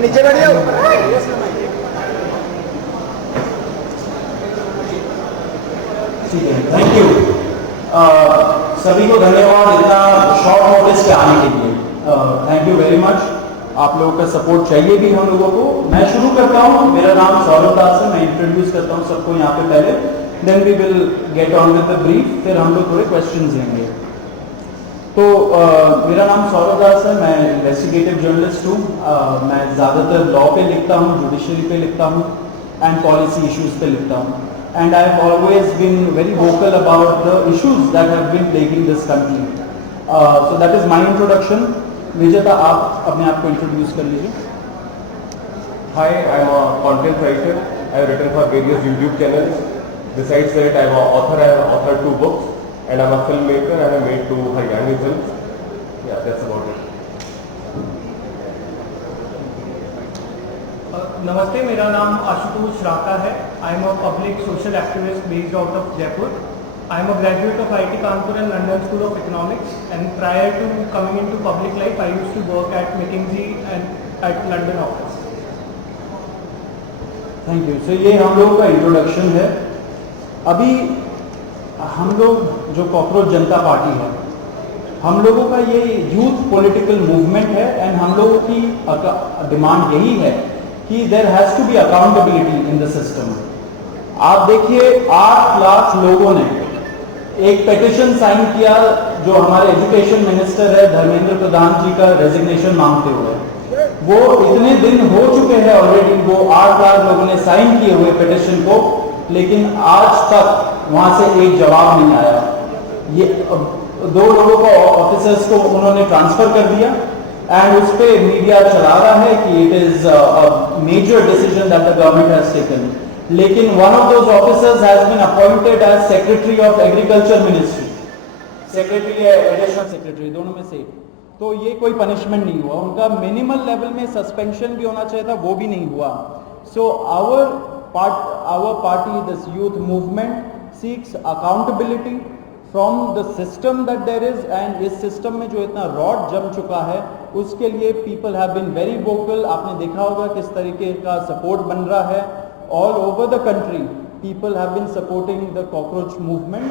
नीचे बैठ जाओ। ठीक है, थैंक यू। सभी को धन्यवाद इतना शॉर्ट नोटिस पे आने के लिए। Thank you very much. आप लोगों का सपोर्ट चाहिए भी हम लोगों को। मैं शुरू करता हूँ। मेरा नाम सौरभ दास है। मैं इंट्रोड्यूस करता हूँ सबको यहाँ पे पहले, then we will get on with the brief, फिर हम लोग थोड़े क्वेश्चंस लेंगे। तो मेरा नाम सौरभ दास है। मैं इन्वेस्टिगेटिव जर्नलिस्ट हूँ। मैं ज़्यादातर लॉ पे लिखता हूँ, जुडिशरी पे लिखता हूँ एंड पॉलिसी इश्यूज पे लिखता हूँ। And I have always been very vocal about the issues that have been plaguing this country. So that is my introduction. Vijeta, आप अपने आप को इंट्रोड्यूस कर लीजिए। Hi, I am a content writer. I have written for various YouTube channels. Besides that, I am an author. I have authored 2 books, and I am a filmmaker. I have made 2 Haryani films. Yeah, that's about it. नमस्ते, मेरा नाम आशुतोष राका है। I am a public social activist based out of Jaipur. I am a graduate of IIT Kanpur and London School of Economics, and prior to coming into public life I used to work at McKinsey and at London office. Thank you. So ये हम लोगों का introduction है। अभी हम लोग जो cockroach जनता party है, हम लोगों का ये यूथ पॉलिटिकल मूवमेंट है एंड हम लोगों की डिमांड यही है कि there has to be accountability in the system. आप देखिए 8 लाख लोगों ने एक पिटीशन साइन किया जो हमारे एजुकेशन मिनिस्टर है धर्मेंद्र प्रधान जी का रेजिग्नेशन मांगते हुए। वो इतने दिन हो चुके हैं ऑलरेडी, वो 8 लाख लोगों ने साइन किए हुए पिटीशन को, लेकिन आज तक वहां से एक जवाब नहीं आया। ये 2 लोगों को ऑफिसर्स को उन्होंने ट्रांसफर कर दिया एंड उस पर मीडिया चला रहा है कि it is a major decision that the government has taken. लेकिन one of those officers has been appointed as secretary of agriculture ministry, secretary या एडिशनल सेक्रेटरी, दोनों में से। तो ये कोई पनिशमेंट नहीं हुआ उनका। मिनिमल लेवल में सस्पेंशन भी होना चाहिए था, वो भी नहीं हुआ। So our party, this youth movement seeks accountability from the system that there is, and इस सिस्टम में जो इतना रॉड जम चुका है उसके लिए people have been very vocal. आपने देखा होगा किस तरीके का सपोर्ट बन रहा है all over the country. People have been supporting the cockroach movement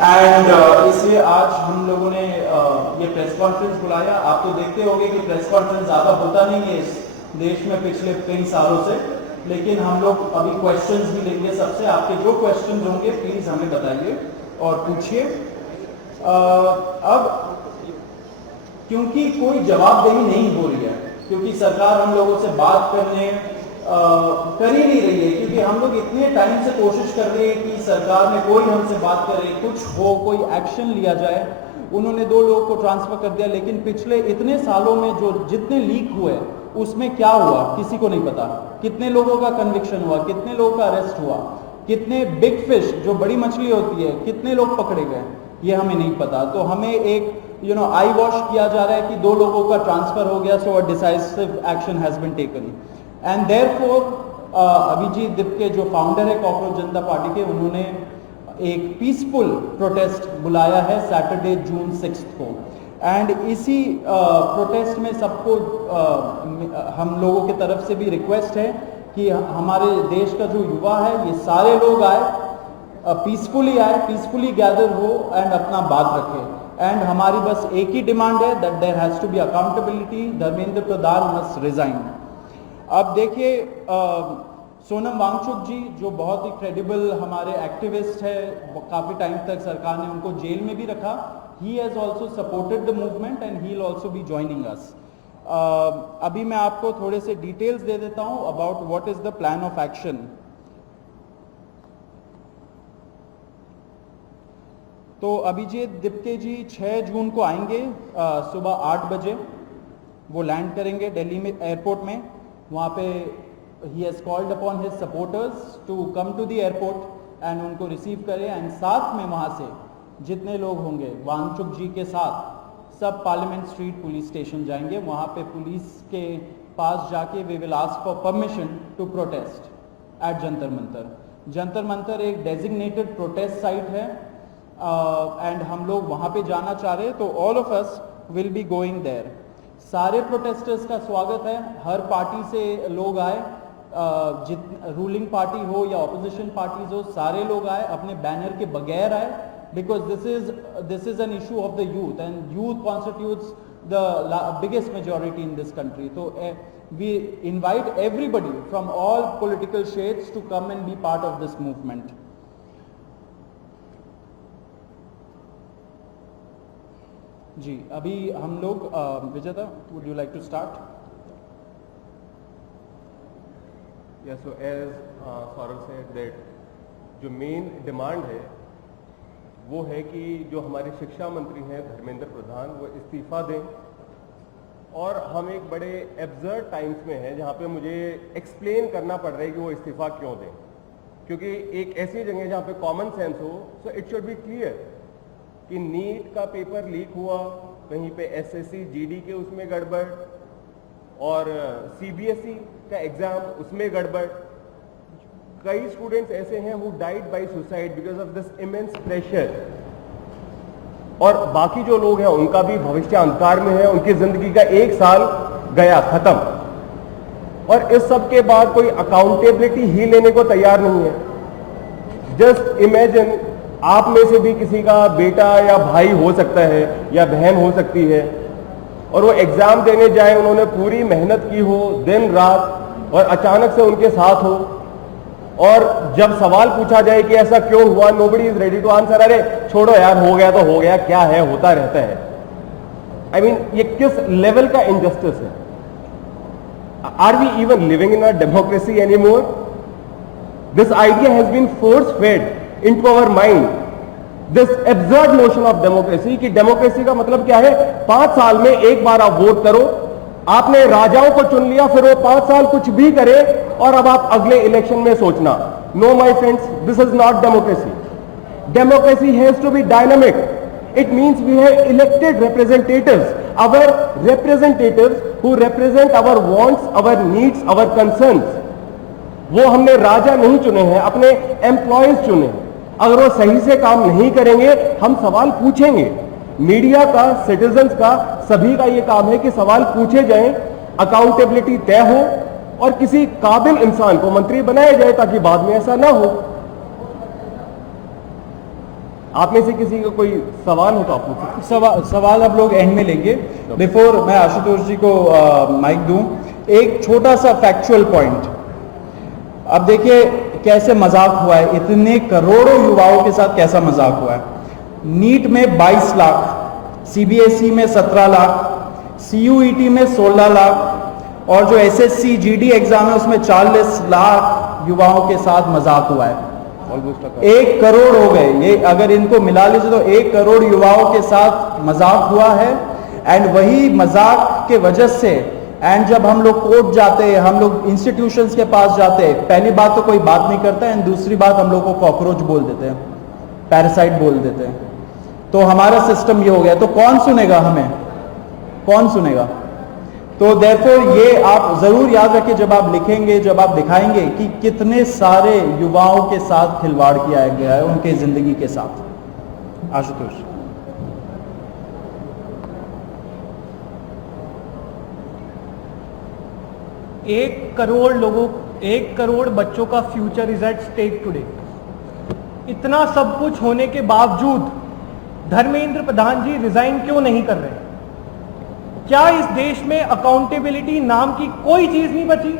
and इसलिए आज हम लोगों ने ये प्रेस कॉन्फ्रेंस बुलाया। आप तो देखते होंगे कि प्रेस कॉन्फ्रेंस ज़्यादा होता नहीं है इस देश में पिछले कई सालों से, लेकिन हम लोग अभी क्वेश्चंस भी लेंगे सबसे। आपके जो क्वेश्चंस होंगे प्लीज हमें बताइए और पूछिए। अब क्योंकि कोई जवाबदेही नहीं हो रही है, क्योंकि सरकार हम लोगों से बात करने कर ही नहीं रही है, क्योंकि हम लोग इतने टाइम से कोशिश कर रहे हैं कि सरकार ने कोई हमसे बात करे, कुछ हो, कोई एक्शन लिया जाए। उन्होंने 2 लोगों को ट्रांसफर कर दिया, लेकिन पिछले इतने सालों में जो जितने लीक हुए उसमें क्या हुआ किसी को नहीं पता। कितने लोगों का कन्विक्शन हुआ, कितने लोगों का अरेस्ट हुआ, कितने बिग फिश जो बड़ी मछली होती है कितने लोग पकड़े गए, ये हमें नहीं पता। तो हमें एक आई वॉश किया जा रहा है कि 2 लोगों का ट्रांसफर हो गया, so a decisive action has been taken. And therefore Abhijit Dip के जो फाउंडर है कॉकरोच जनता पार्टी के, उन्होंने एक पीसफुल प्रोटेस्ट बुलाया है सैटरडे जून 6 को। एंड इसी प्रोटेस्ट में सबको हम लोगों की तरफ से भी रिक्वेस्ट है कि हमारे देश का जो युवा है ये सारे लोग आए, पीसफुली आए, पीसफुली गैदर हो एंड अपना बात रखे। एंड हमारी बस एक ही डिमांड है that there has to be accountability, Dharmendra Pradhan must resign. अब देखिए सोनम वांगचुक जी जो बहुत ही क्रेडिबल हमारे एक्टिविस्ट है, काफ़ी टाइम तक सरकार ने उनको जेल में भी रखा, he has also supported the movement and he will also be joining us. अभी मैं आपको थोड़े से डिटेल्स दे देता हूं about what is the plan of action. तो अभिजीत दिप्के जी 6 जून को आएंगे सुबह 8 बजे, वो लैंड करेंगे दिल्ली में एयरपोर्ट में। वहाँ पे ही has called upon his supporters to come to the airport and उनको रिसीव करें। एंड साथ में वहाँ से जितने लोग होंगे वांगचुक जी के साथ सब पार्लियामेंट स्ट्रीट पुलिस स्टेशन जाएंगे। वहाँ पे पुलिस के पास जाके we will ask for permission to protest at Jantar Mantar. Jantar Mantar एक डेजिग्नेटेड प्रोटेस्ट साइट है एंड हम लोग वहाँ पे जाना चाह रहे हैं, तो all of us will be going there. सारे प्रोटेस्टर्स का स्वागत है, हर पार्टी से लोग आए, रूलिंग पार्टी हो या ऑपोजिशन पार्टीज हो, सारे लोग आए, अपने बैनर के बगैर आए, because this is an issue of the youth and youth constitutes the biggest majority in this country. So we invite everybody from all political shades to come and be part of this movement. जी अभी हम लोग विजेता, would you like to start? Yeah, so as Saurav said that जो main demand है वो है कि जो हमारे शिक्षा मंत्री हैं धर्मेंद्र प्रधान वो इस्तीफा दें। और हम एक बड़े एब्सर्ड टाइम्स में हैं जहाँ पे मुझे एक्सप्लेन करना पड़ रहा है कि वो इस्तीफा क्यों दें, क्योंकि एक ऐसी जगह जहाँ पे कॉमन सेंस हो, so it should be clear कि नीट का पेपर लीक हुआ, कहीं पे एसएससी जीडी के उसमें गड़बड़ और सीबीएसई का एग्जाम उसमें गड़बड़। कई स्टूडेंट्स ऐसे हैं who died by suicide because of this immense pressure, और बाकी जो लोग हैं उनका भी भविष्य अंधकार में है, उनकी जिंदगी का 1 साल गया खत्म, और इस सब के बाद कोई अकाउंटेबिलिटी ही लेने को तैयार नहीं है। जस्ट इमेजिन आप में से भी किसी का बेटा या भाई हो सकता है या बहन हो सकती है, और वो एग्जाम देने जाए, उन्होंने पूरी मेहनत की हो दिन रात, और अचानक से उनके साथ हो, और जब सवाल पूछा जाए कि ऐसा क्यों हुआ, nobody is ready to answer, अरे छोड़ो यार, हो गया तो हो गया, क्या है, होता रहता है। आई मीन ये किस लेवल का इनजस्टिस है? Are we even living in a democracy anymore? This idea has been force fed into our mind, this absurd notion of democracy, कि डेमोक्रेसी का मतलब क्या है, 5 साल में एक बार आप वोट करो, आपने राजाओं को चुन लिया, फिर वो 5 साल कुछ भी करे और अब आप अगले इलेक्शन में सोचना। No my friends, this is not democracy. Democracy has to be dynamic. It means we have elected representatives, our representatives who represent our wants, our needs, our concerns. वो हमने राजा नहीं चुने हैं, अपने एम्प्लॉयज चुने हैं। अगर वो सही से काम नहीं करेंगे, हम सवाल पूछेंगे। मीडिया का, सिटीजन्स का, सभी का ये काम है कि सवाल पूछे जाएं, अकाउंटेबिलिटी तय हो और किसी काबिल इंसान को मंत्री बनाया जाए ताकि बाद में ऐसा ना हो। आप में से किसी का कोई सवाल हो तो आप पूछिए। सवाल आप लोग एंड में लेंगे। बिफोर मैं आशुतोष जी को माइक दूं, एक छोटा सा फैक्चुअल पॉइंट। अब देखिए कैसे मजाक हुआ है, इतने करोड़ों युवाओं के साथ कैसा मजाक हुआ है। नीट में 22 लाख, सीबीएसई में 17 लाख, सीयूईटी में 16 लाख, और जो एसएससी जीडी एग्जाम है उसमें 40 लाख युवाओं के साथ मजाक हुआ है। 1 करोड़ हो गए ये, अगर इनको मिला लीजिए तो 1 करोड़ युवाओं के साथ मजाक हुआ है। एंड वही मजाक के वजह से, एंड जब हम लोग कोर्ट जाते हैं, हम लोग इंस्टीट्यूशंस के पास जाते हैं, पहली बात तो कोई बात नहीं करता है, एंड दूसरी बात हम लोग को कॉकरोच बोल देते हैं, पैरासाइट बोल देते हैं। तो हमारा सिस्टम ये हो गया, तो कौन सुनेगा हमें, कौन सुनेगा? तो देयरफॉर ये आप जरूर याद रखिए जब आप लिखेंगे, जब आप दिखाएंगे कि कितने सारे युवाओं के साथ खिलवाड़ किया गया है, उनके जिंदगी के साथ। आशुतोष। 1 करोड़ लोगों, 1 करोड़ बच्चों का future is at stake today. इतना सब कुछ होने के बावजूद धर्मेंद्र प्रधान जी रिजाइन क्यों नहीं कर रहे? क्या इस देश में अकाउंटेबिलिटी नाम की कोई चीज नहीं बची?